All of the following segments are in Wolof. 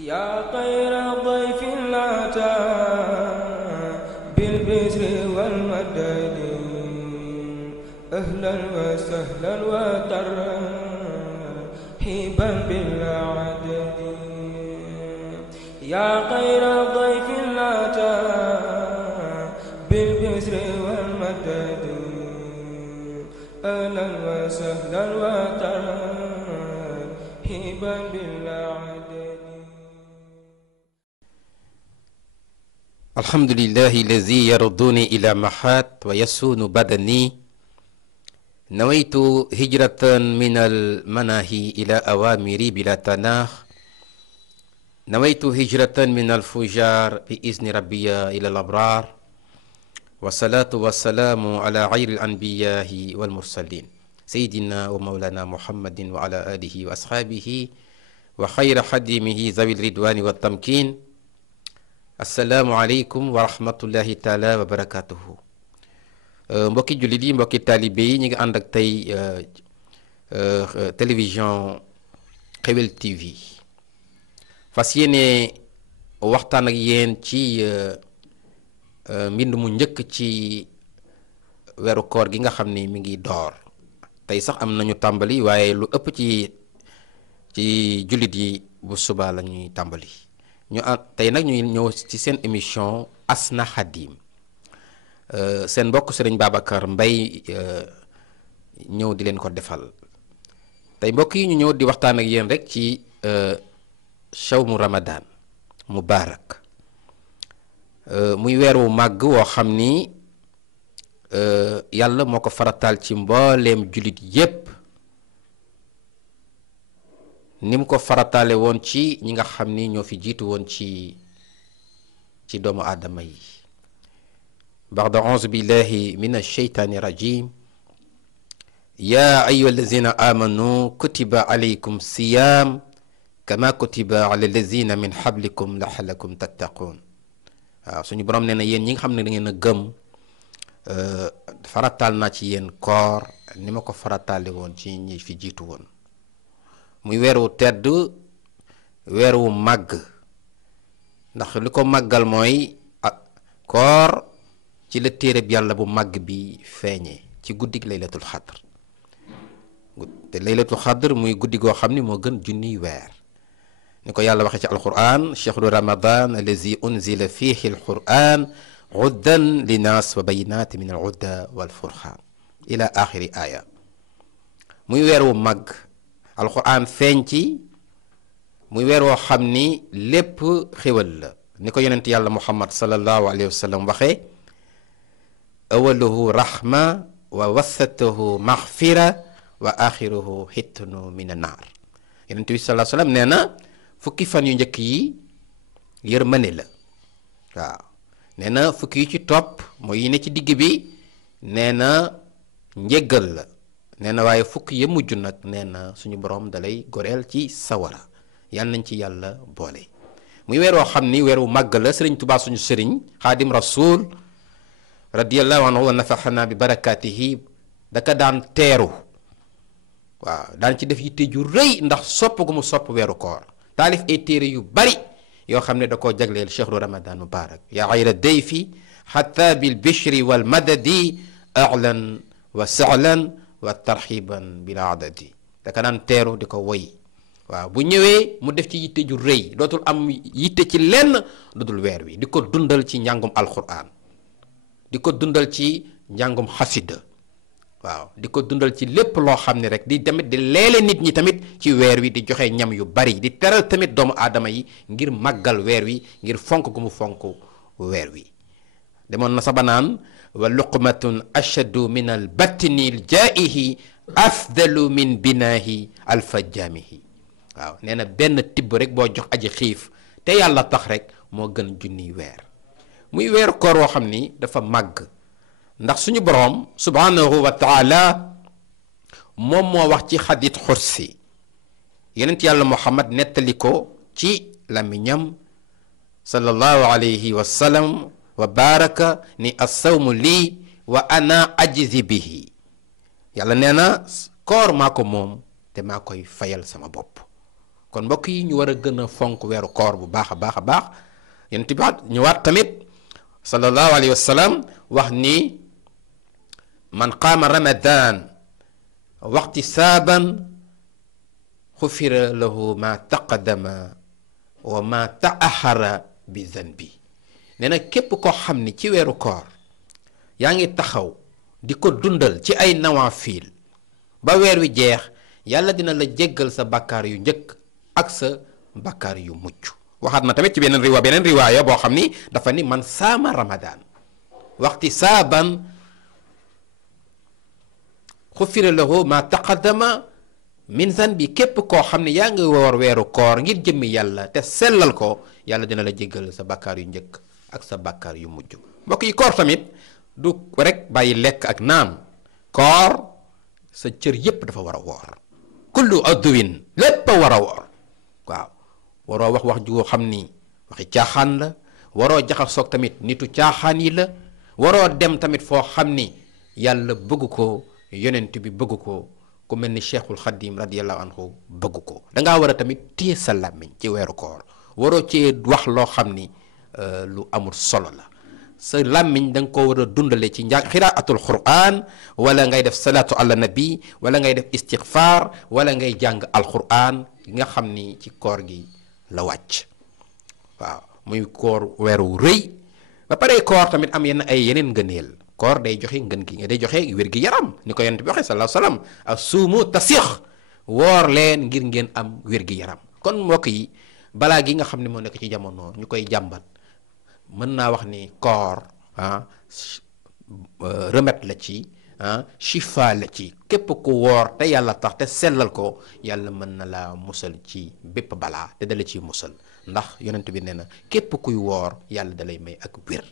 يا خير ضيف أتى بالبشر والمدد أهلا وسهلا وترحيبا بالعدد يا خير ضيف أتى بالبشر والمدد أهلا وسهلا وترحيبا بالعدد. الحمد لله الذي يردني إلى محات ويسون بدني نويت هجرة من المناهي إلى أوامري بلا تناخ نويت هجرة من الفجار بإذن ربي إلى الأبرار والصلاة والسلام على غير الأنبياء والمرسلين سيدنا ومولانا محمد وعلى آله وأصحابه وخير خديمه ذوي الرضوان والتمكين. Assalamualaikum warahmatullahi taala wabarakatuh. Mbokki jullit yi mbokki taalibe yi ñu ngi ànd ak tey télévision Xewel TV fas yéene waxtaan ak yéen ci mbind mu njëkk ci weeru koor gi nga xam ni mi ngi door tey sax am nañu tàmbali waaye lu ëpp ci jullit yi bu subaa la ñuy tàmbali. ñu tey nag ñu ñëw ci seen émission Asna Khadim seen mbokk Serigne Babacar Mbaye ñëw di leen ko defal tey mbokk yi ñu ñëw di waxtaan ak yéen rek ci shawmu Ramadan Mubarak muy weer wu màgg woo xam ni yàlla moo ko farataal ci mbooleem jullit yépp ni mu ko farataale woon ci ñi nga xam ni ñoo fi jiitu woon ci doomu aadama yi baxda auzu billahi min alsheytaani rajim ya ayuha allazina amanu kutiba alaykum siyam kama kutiba ala allazina min hablikum laxalakum tattaqun waaw suñu borom nee na yéen ñi nga xam ne da ngeen a gëm farataal naa ci yéen koor ni ma ko farataale woon ci ñi fi jiitu woon muy weeru tedd weeru màgg ndax li ko màggal mooy koor ci la téereb yàlla bu màgg bi feeñee ci guddig laylatul xadr te laylatul xadr muy guddi goo xam ni moo gën junniy weer ni ko yàlla waxee ci alquran chahru ramadan allazi unzila fihi alquran huddan linnaas wa bayinati min al huda wal furqan ila axiri aya muy weeru màgg alxuraan feeñ ci muy weer woo xam ni lépp xéwal la ni ko yonent yàlla muhammad sallallahu alayhi wa sallam waxee awaluhu rahma wa wasatuhu maxfira wa axiruhu xittunu min annaar yonent bi sallallahu alayhi wa sallam nee na fukki fan yu njëkk yi yërmande la waaw nee na fukki yu ci topp mooy yi ne ci digg bi nee na njéggal la nee na waaye fukk ya mujj nag nee na suñu borom dalay goreel ci sawara yàlla nañ ci yàlla boole muy weer woo xam ni weer wu màgg la sëriñ Tuubaa suñu sëriñ xaadim rasul radiyallahu anhu wa nafaxana bi barakaatihi daka daan teeru waaw daan ci def yitte ju rëy ndax sopp gu mu sopp weeru koor taalif ay téere yu bari yoo xam ne da koo jagleel chehru ramadan mubarak yaa xayra dayfi xata bil bishri wal madadi ahlan wa sahlan wa tarxiban bila adadi daka daan teeru di ko woy waaw bu ñëwee mu def ci yitte ju rëy dootul am yitte ci lenn lu dul weer wi di ko dundal ci njàngum alquran di ko dundal ci njàngum xasida waaw di ko dundal ci lépp loo xam ne rek di tamit di leele nit ñi tamit ci weer wi di joxe ñam yu bari di teral tamit doomu aadama yi ngir màggal weer wi ngir fonk gu mu fonk weer wi demoon na sa banaan wa luqmatun ashadu min al batni l jaihi afdalu min binaahi alfajjaamihi waaw nee na benn tibb rek boo jox aji xiif te yàlla tax rek moo gën junniy weer muy weeru koor woo xam ni dafa màgg ndax suñu boroom subhanahu wa taala moom moo wax ci xadit xursi yonent yàlla muhammad nettali ko ci làmmiñam sallallahu alayhi wa sallam wa baraka ni assawmu lii wa ana ajzi bihi yàlla nee na koor maa ko moom te maa koy fayal sama bopp kon mbokk yi ñu war a gën a fonk weeru koor bu baax a baax a baax yonent bi ñëwaat tamit sallallahu alayhi wa sallam wax ni man qaama ramadan waqtisaaban xufira lahu ma taqaddama wa ma ta'axara bi zanbi nee na képp koo xam ni ci weeru koor yaa ngi taxaw di ko dundal ci ay nawafiil ba weer wi jeex yàlla dina la jéggal sa bakkaar yu njëkk ak sa bakkaar yu mujj waxaat na tamit ci beneen riwaaya boo xam ni dafa ni man saama ramadan waqtisaaban xufira lahu ma taqaddama min zanbi képp koo xam ne yaa ngi woor weeru koor ngir jëmmi yàlla te sellal ko yàlla dina la jéggal sa bakkaar yu njëkk ak sa bakkaar yu mujj mbokk yi koor tamit du rek bàyyi lekk ak naan koor sa cër yépp dafa war a woor kullu adwin lépp a war a woor waaw waroo wax ju xam ni waxi caaxaan la waroo jaxasoog tamit nitu caaxaan yi la waroo dem tamit foo xam ni yàlla bëgg ko yonent bi bëgg ko ku mel ni cheikhul xadim radiallahu anhu bëgg ko dangaa war a tamit téye sa làmmiñ ci weeru koor waroo cee wax loo xam ni lu amul solo la sa làmmiñ da nga ko war a dundale ci xiraatul quran wala ngay def salaatu ala nabi wala ngay def istighfar wala ngay jàng alquran nga xam ni ci koor gi la wàcc waaw muy koor weeru rëy ba pare koor tamit am yeneen ngëneel koor day joxe ngën gi nga day joxe wér gi yaram ni ko yonent bi waxee sallallahu alayhi wasallam asuumu tasix woor leen ngir ngeen am wér gi yaram kon mbokk yi balaa gi nga xam ne moo nekk ci jamono ñu koy jàmbat mën naa wax ni koor remède la ci shifa la ci képp ku woor te yàlla tax te sellal ko yàlla mën na laa musal ci bépp balaa te dala ciy musal ndax yonent bi nee na képp kuy woor yàlla dalay may ak wér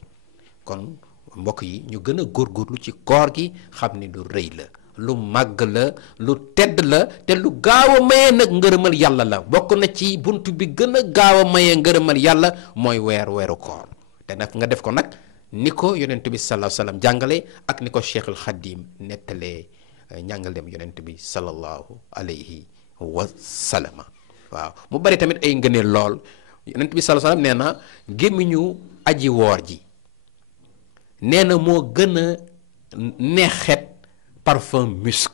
kon mbokk yi ñu gën a góorgóorlu ci koor gi xam ni lu rëy la lu màgg la lu tedd la te lu gaaw a maye nag ngërëmal yàlla la bokk na ci bunt bi gën a gaaw a maye ngërëmal yàlla mooy weeru koor te nag nga def ko nag ni ko yonent bi sallallahu alayhi wasallam jàngale ak ni ko cheikhul xadim nettalee njàngaleem yonent bi sallallahu alayhi wa sallama waaw mu bari tamit ay ngëneel lool yonent bi sallallahu alayhi wasallam nee na gémmiñu aji woor ji nee na moo gën a neexet parfum musc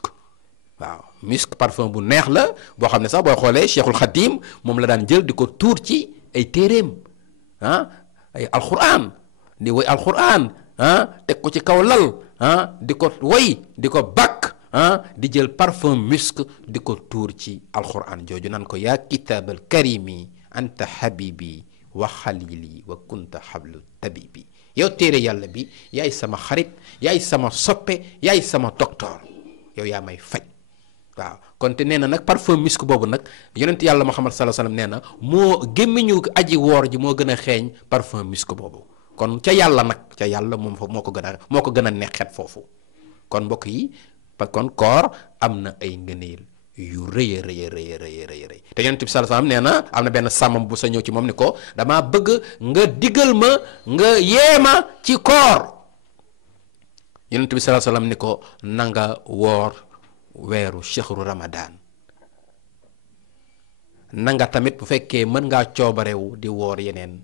waaw musc parfum bu neex la boo xam ne sax boo xoolee cheikhul xadim moom la daan jël di ko tuur ci ay téeréem ay alquran di woy alquran teg ko ci kaw lal di ko woy di ko bakk di jël parfum musc di ko tuur ci alquran jooju nan ko yaa kitaabal karimi anta habibi wa xalili wa kunta xablu tabibi yow téere yàlla bi yaay sama xarit yaay sama soppe yaay sama docteur yow yaa may faj waaw kon te nee na nag parfum musc boobu nag yonent yàlla Muhammad sallallahu alayhi wasallam nee na moo gémmiñu aji woor ji moo gën a xeeñ parfum musc boobu kon ca yàlla nag ca yàlla moom fa moo ko gën a neexet foofu kon mbokk yi kon koor am na ay ngëneel yu rëy a rëy te yonent bi sallallahu alayhi wasallam nee na am na benn sàmmam bu sa ñëw ci moom ni ko damaa bëgg nga digal ma nga yeema ci koor yonent bi sallallahu alayhi wasallam ni ko nanga woor weeru shahru ramadan nanga tamit bu fekkee mën ngaa coobarewu di woor yeneen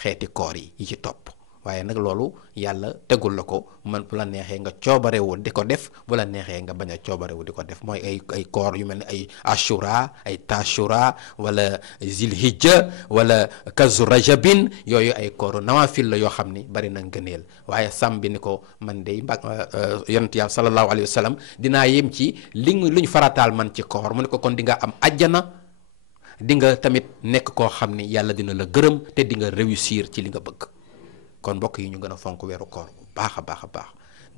xeeti koor yi ci topp waaye nag loolu yàlla tegul la ko man bu la neexee nga coobarewu di ko def bu la neexee nga bañ a coobarewu di ko def mooy ay koor yu mel ni ay ashura ay tashura wala zilhijja wala kazu rajabin yooyu ay kooru nawafil la yoo xam ni bari na ngëneel waaye sàmm bi ni ko man de yonent yàlla sallallahu alayhi wa sallam dinaa yem ci li ñu farataal man ci koor mu ne ko kon di nga am ajjana di nga tamit nekk koo xam ni yàlla dina la gërëm te di nga réussir ci li nga bëgg kon mbokk yi ñu gën a fonk weeru koor bu baax a baax a baax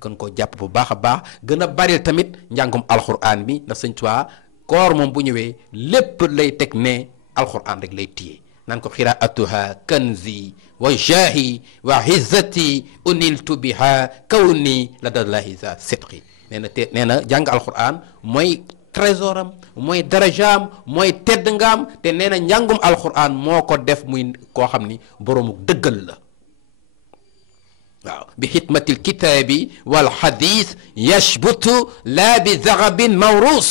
gën koo jàpp bu baax a baax gën a bari tamit njàngum alxuraan bi ndax sëñ Tuubaa koor moom bu ñëwee lépp lay teg ne alxuraan rek lay téye naan ko xiraatuha kanzi wa jaahi wa hizzati uniltu biha kawni ladallahi za sidqi nee na jàng alxuraan mooy trésoram mooy darajaam mooy tedd ngaam te nee na njàngum alxuraan moo ko def muy koo xam ni boroomu dëggal la waaw bi xidmatil kitaabi wal xadis yashbutu laa bi zaxabin mawruus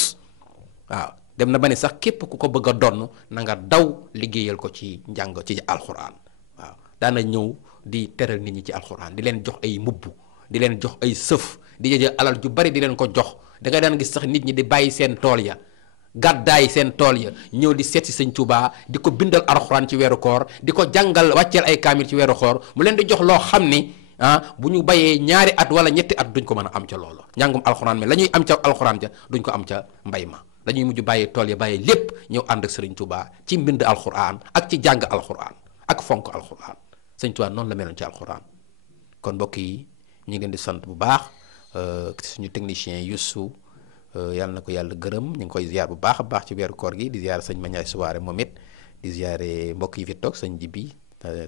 waaw dem na ba ne sax képp ku ko bëgg a donn na nga daw liggéeyal ko ci njàng ci alxuraan waaw daana ñëw di teral nit ñi ci alxuraan di leen jox ay mbubb di leen jox ay sëf di jël alal ju bari di leen ko jox da ngay daan gis sax nit ñi di bàyyi seen tool ya gàddaay seen tool ya ñëw di seet si sëñ Tuubaa di ko bindal alxuraan ci weeru koor di ko jàngal wàcceel ay kaamil ci weeru koor mu leen di jox loo xam ni bu ñu bayee ñaari at wala ñetti at duñ ko mën a am ca loolu njàngum alxuraan mi la ñuy am ca alxuraan ja duñ ko am ca mbay ma dañuy mujj bàyyi tool ya bàyyi lépp ñëw ànd ak sëriñ Tuubaa ci mbind alxuraan ak ci jàng alxuraan ak fonk alxuraan sëñ Tuubaa noonu la meloon ci alxuraan kon mbokk yi ñu ngi leen di sant bu baax suñu technicien Youssou yàlla na ko yàlla gërëm ñu ngi koy ziar bu baax a baax ci weeru koor gi di ziar sëñ Mañaay Suwaare moom it di ziare mbokk yi fi toog sëñ Jibi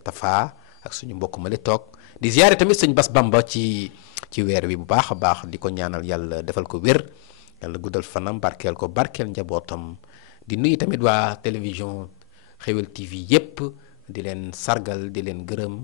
Tafa ak suñu mbokk ma li toog di ziare tamit sëñ Bas Bamba ci weer wi bu baax a baax di ko ñaanal yàlla defal ko wér yàlla guddal fanam barkeel ko barkeel njabootam di nuyu tamit waa télévision Xewel TV yépp di leen sargal di leen gërëm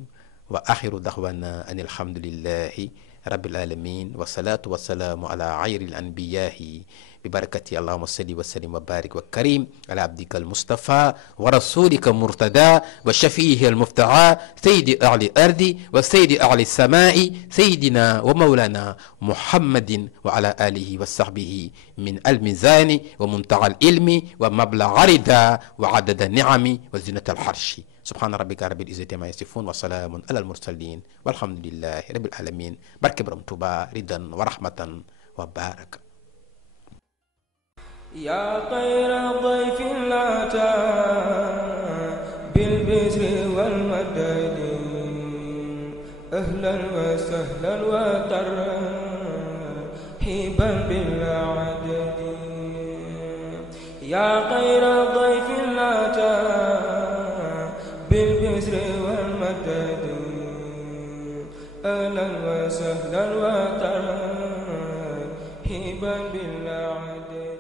wa axiru daxwana an alhamdulillahi rabbil alamin wa salaatu wa salaamu ala xayri alanbiyahi bi barakati allahuma salli wa sallim wa barik wa karim ala abdika almustafa wa rasulika murtada wa shafiihi almuftaa sayidi ahli ardi wa sayidi ahli samai sayidina wa maulana muhammadin wa ala alihi wa sahbihi min almizani wa muntaha alilmi wa mablaga rida wa adada niami wa zinata alxarshi subhaana rabbika rabbil izzati ma yasifun wa salaamun ala almursalin walhamdulillahi rabbil alamin barke borom Tuuba ridan wa rahmatan wa baraka ya xayra dayfin ataa bil bisri wal madadi ahlan wa sahlan wa tarhiban bil adadi ya xayra dayfin ataa بالبسر والمدد أهلا وسهلا وترحيبا بالعدد